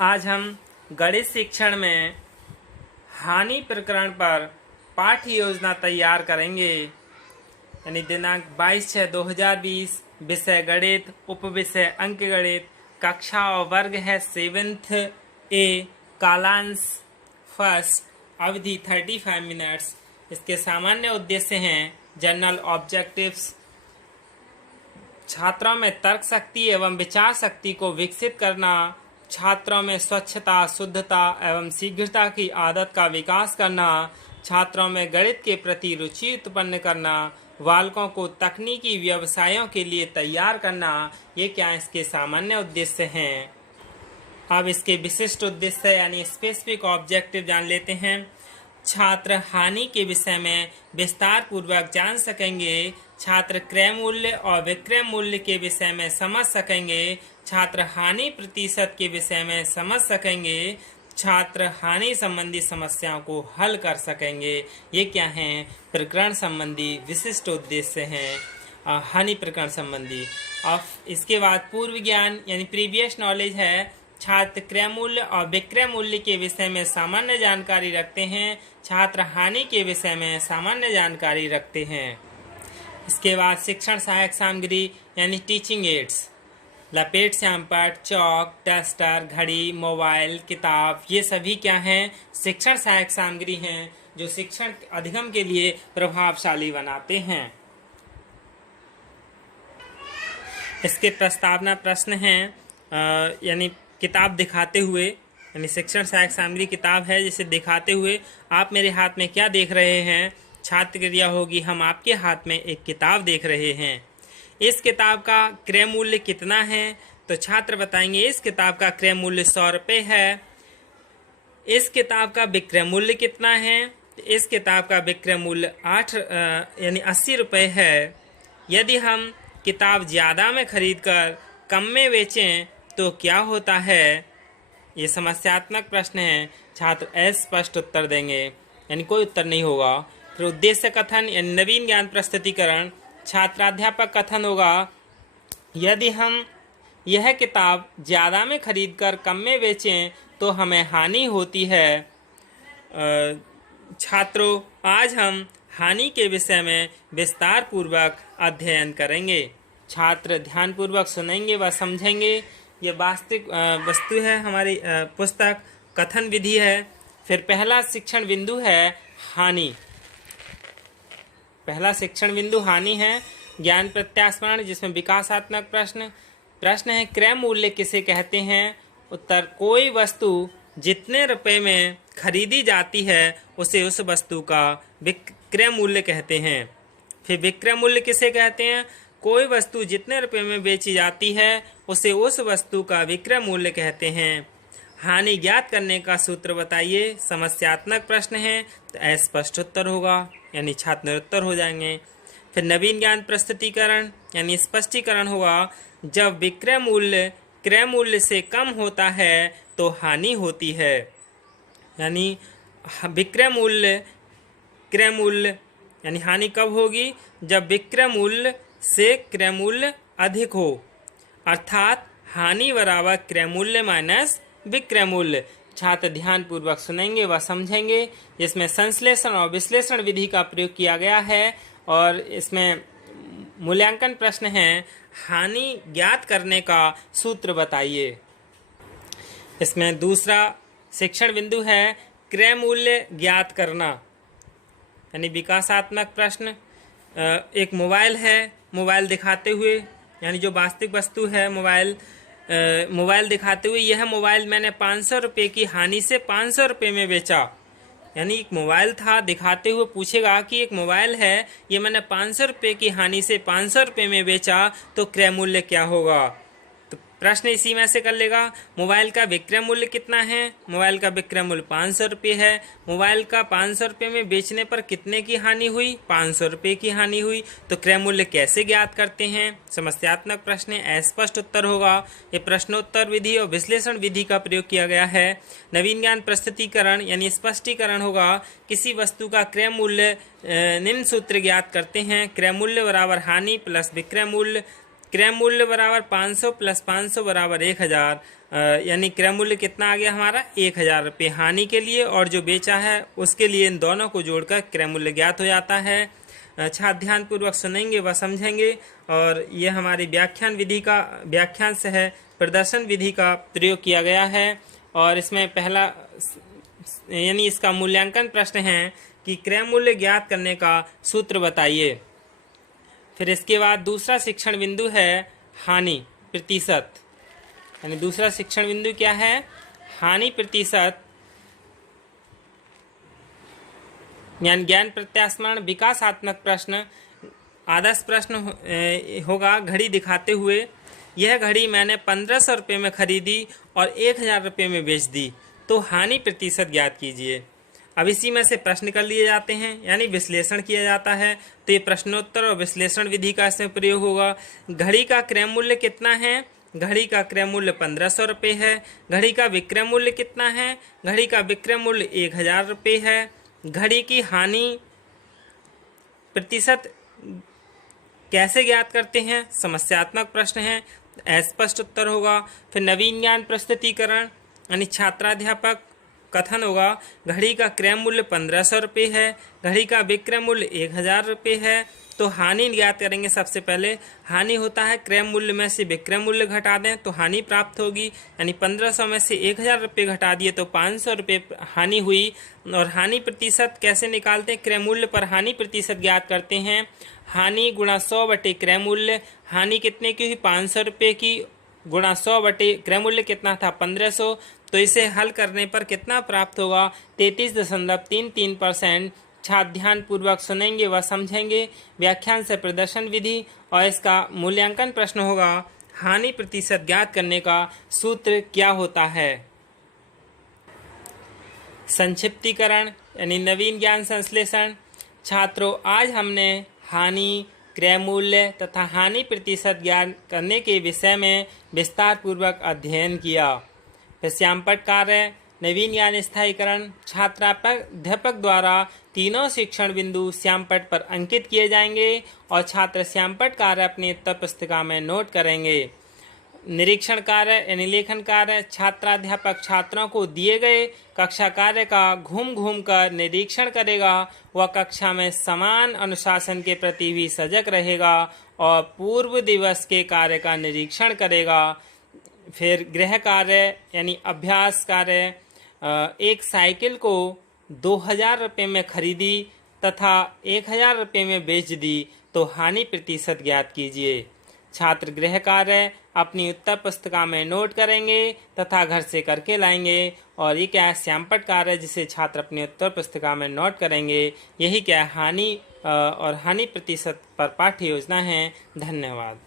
आज हम गणित शिक्षण में हानि प्रकरण पर पाठ्य योजना तैयार करेंगे। यानी दिनांक 22/6/2020, विषय गणित, उपविषय अंक गणित, कक्षा और वर्ग है 7th A, कालांश फर्स्ट, अवधि 35 मिनट्स। इसके सामान्य उद्देश्य हैं जनरल ऑब्जेक्टिव्स, छात्रों में तर्क शक्ति एवं विचार शक्ति को विकसित करना, छात्रों में स्वच्छता, शुद्धता एवं शीघ्रता की आदत का विकास करना, छात्रों में गणित के प्रति रुचि उत्पन्न करना, बालकों को तकनीकी व्यवसायों के लिए तैयार करना। ये क्या इसके सामान्य उद्देश्य हैं। अब इसके विशिष्ट उद्देश्य यानी स्पेसिफिक ऑब्जेक्टिव जान लेते हैं। छात्र हानि के विषय में विस्तार पूर्वक जान सकेंगे, छात्र क्रय मूल्य और विक्रय मूल्य के विषय में समझ सकेंगे, छात्र हानि प्रतिशत के विषय में समझ सकेंगे, छात्र हानि संबंधी समस्याओं को हल कर सकेंगे। ये क्या हैं? प्रकरण संबंधी विशिष्ट उद्देश्य हैं हानि प्रकरण संबंधी। और इसके बाद पूर्व ज्ञान यानी प्रीवियस नॉलेज है। छात्र क्रय मूल्य और विक्रय मूल्य के विषय में सामान्य जानकारी रखते हैं, छात्र हानि के विषय में सामान्य जानकारी रखते हैं। इसके बाद शिक्षण सहायक सामग्री यानी टीचिंग एड्स, लपेट श्यामपट्ट, चौक, डस्टर, घड़ी, मोबाइल, किताब, ये सभी क्या हैं? शिक्षण सहायक सामग्री हैं जो शिक्षण अधिगम के लिए प्रभावशाली बनाते हैं। इसके प्रस्तावना प्रश्न हैं यानी किताब दिखाते हुए, यानी शिक्षण सहायक सामग्री किताब है जिसे दिखाते हुए आप मेरे हाथ में क्या देख रहे हैं? छात्र क्रिया होगी, हम आपके हाथ में एक किताब देख रहे हैं। इस किताब का क्रय मूल्य कितना है? तो छात्र बताएंगे इस किताब का क्रय मूल्य 100 रुपये है। इस किताब का विक्रय मूल्य कितना है? इस किताब का विक्रय मूल्य 80 रुपये है। यदि हम किताब ज़्यादा में खरीद कर कम में बेचें तो क्या होता है? ये समस्यात्मक प्रश्न है। छात्र अस्पष्ट उत्तर देंगे यानी कोई उत्तर नहीं होगा। फिर उद्देश्य कथन यानी नवीन ज्ञान प्रस्तुतिकरण, छात्राध्यापक कथन होगा, यदि हम यह किताब ज़्यादा में खरीद कर कम में बेचें तो हमें हानि होती है। छात्रों, आज हम हानि के विषय में विस्तार पूर्वक अध्ययन करेंगे। छात्र ध्यानपूर्वक सुनेंगे व समझेंगे। ये वास्तविक वस्तु है हमारी पुस्तक, कथन विधि है। फिर पहला शिक्षण बिंदु है हानि। पहला शिक्षण बिंदु हानि है। ज्ञान प्रत्यास्मरण जिसमें विकासात्मक प्रश्न है क्रय मूल्य किसे कहते हैं? उत्तर, कोई वस्तु जितने रुपए में खरीदी जाती है उसे उस वस्तु का विक्रय मूल्य कहते हैं। फिर विक्रय मूल्य किसे कहते हैं? कोई वस्तु जितने रुपए में बेची जाती है उसे उस वस्तु का विक्रय मूल्य कहते हैं। हानि ज्ञात करने का सूत्र बताइए। समस्यात्मक प्रश्न है तो अस्पष्ट उत्तर होगा यानी छात्र निरुत्तर हो जाएंगे। फिर नवीन ज्ञान प्रस्तुतिकरण यानी स्पष्टीकरण होगा, जब विक्रय मूल्य क्रय मूल्य से कम होता है तो हानि होती है। यानी विक्रय मूल्य क्रय मूल्य यानी हानि कब होगी? जब विक्रय मूल्य से क्रय मूल्य अधिक हो, अर्थात हानि बराबर क्रय मूल्य माइनस विक्रय मूल्य। छात्र ध्यानपूर्वक सुनेंगे व समझेंगे। जिसमें संश्लेषण और विश्लेषण विधि का प्रयोग किया गया है और इसमें मूल्यांकन प्रश्न है हानि ज्ञात करने का सूत्र बताइए। इसमें दूसरा शिक्षण बिंदु है क्रय मूल्य ज्ञात करना यानी विकासात्मक प्रश्न। एक मोबाइल है, मोबाइल दिखाते हुए यानी जो वास्तविक वस्तु है मोबाइल दिखाते हुए यह मोबाइल मैंने 500 रुपये की हानि से 500 रुपये में बेचा। यानी एक मोबाइल था, दिखाते हुए पूछेगा कि एक मोबाइल है, ये मैंने 500 रुपये की हानि से 500 रुपये में बेचा तो क्रय मूल्य क्या होगा? तो प्रश्न इसी में से कर लेगा। मोबाइल का विक्रय मूल्य कितना है? मोबाइल का विक्रय मूल्य 500 रुपये है। मोबाइल का 500 रुपये में बेचने पर कितने की हानि हुई? 500 रुपये की हानि हुई। तो क्रय मूल्य कैसे ज्ञात करते हैं? समस्यात्मक प्रश्न है, अस्पष्ट उत्तर होगा। ये प्रश्नोत्तर विधि और विश्लेषण विधि का प्रयोग किया गया है। नवीन ज्ञान प्रस्तुतिकरण यानी स्पष्टीकरण होगा, किसी वस्तु का क्रय मूल्य निम्न सूत्र ज्ञात करते हैं। क्रय मूल्य बराबर हानि प्लस विक्रय मूल्य। क्रय मूल्य बराबर 500 प्लस 500 बराबर 1000, यानी क्रय मूल्य कितना आ गया हमारा 1000 रुपये हानि के लिए, और जो बेचा है उसके लिए इन दोनों को जोड़कर क्रय मूल्य ज्ञात हो जाता है। छात्र ध्यानपूर्वक सुनेंगे व समझेंगे। और ये हमारी व्याख्यान से है प्रदर्शन विधि का प्रयोग किया गया है। और इसमें पहला यानी इसका मूल्यांकन प्रश्न है कि क्रय मूल्य ज्ञात करने का सूत्र बताइए। फिर इसके बाद दूसरा शिक्षण बिंदु है हानि प्रतिशत, यानी दूसरा शिक्षण बिंदु क्या है, हानि प्रतिशत, यानी ज्ञान प्रत्यास्मरण विकासात्मक प्रश्न। आदर्श प्रश्न होगा घड़ी दिखाते हुए, यह घड़ी मैंने 1500 रुपये में खरीदी और 1000 रुपये में बेच दी, तो हानि प्रतिशत ज्ञात कीजिए। अब इसी में से प्रश्न कर लिए जाते हैं, यानी विश्लेषण किया जाता है। तो ये प्रश्नोत्तर और विश्लेषण विधि का इसमें प्रयोग होगा। घड़ी का क्रय मूल्य कितना है, घड़ी का क्रय मूल्य 1500 रुपये है। घड़ी का विक्रय मूल्य कितना है, घड़ी का विक्रय मूल्य 1000 रुपये है। घड़ी की हानि प्रतिशत कैसे ज्ञात करते हैं, समस्यात्मक प्रश्न है, अस्पष्ट उत्तर होगा। फिर नवीन ज्ञान प्रस्तुतिकरण यानी छात्राध्यापक कथन होगा, घड़ी का क्रय मूल्य 1500 रुपये है, घड़ी का विक्रय मूल्य 1000 रुपये है। तो हानि ज्ञात करेंगे। सबसे पहले हानि होता है क्रय मूल्य में से विक्रय मूल्य घटा दें तो हानि प्राप्त होगी, यानी 1500 में से 1000 रुपये घटा दिए तो 500 रुपये हानि हुई। और हानि प्रतिशत कैसे निकालते हैं, क्रय मूल्य पर हानि प्रतिशत ज्ञात करते हैं। हानि गुणा 100 बटे क्रय मूल्य, हानि कितने की हुई 500 रुपये की, गुणा 100 बटे क्रय मूल्य कितना था 1500, तो इसे हल करने पर कितना प्राप्त होगा 33.33%। छात्र ध्यान पूर्वक सुनेंगे व समझेंगे। व्याख्यान से प्रदर्शन विधि और इसका मूल्यांकन प्रश्न होगा, हानि प्रतिशत ज्ञात करने का सूत्र क्या होता है। संक्षिप्तीकरण यानी नवीन ज्ञान संश्लेषण। छात्रों, आज हमने हानि, क्रय मूल्य तथा हानि प्रतिशत ज्ञात करने के विषय में विस्तार पूर्वक अध्ययन किया। फिर श्यामपट्ट कार्य, नवीन ज्ञान स्थायीकरण। छात्राध्यापक द्वारा तीनों शिक्षण बिंदु श्यामपट्ट पर अंकित किए जाएंगे और छात्र श्यामपट्ट कार्य अपनी उत्तर पुस्तिका में नोट करेंगे। निरीक्षण कार्य यानी लेखन कार्य, छात्राध्यापक छात्रों को दिए गए कक्षा कार्य का घूम घूम कर निरीक्षण करेगा। वह कक्षा में समान अनुशासन के प्रति भी सजग रहेगा और पूर्व दिवस के कार्य का निरीक्षण करेगा। फिर गृह कार्य यानी अभ्यास कार्य, एक साइकिल को 2000 रुपये में खरीदी तथा 1000 रुपये में बेच दी, तो हानि प्रतिशत ज्ञात कीजिए। छात्र गृह कार्य अपनी उत्तर पुस्तिका में नोट करेंगे तथा घर से करके लाएंगे। और ये क्या है, श्यामपट्ट कार्य जिसे छात्र अपनी उत्तर पुस्तिका में नोट करेंगे। यही क्या है हानि और हानि प्रतिशत पर पाठ्य योजना है। धन्यवाद।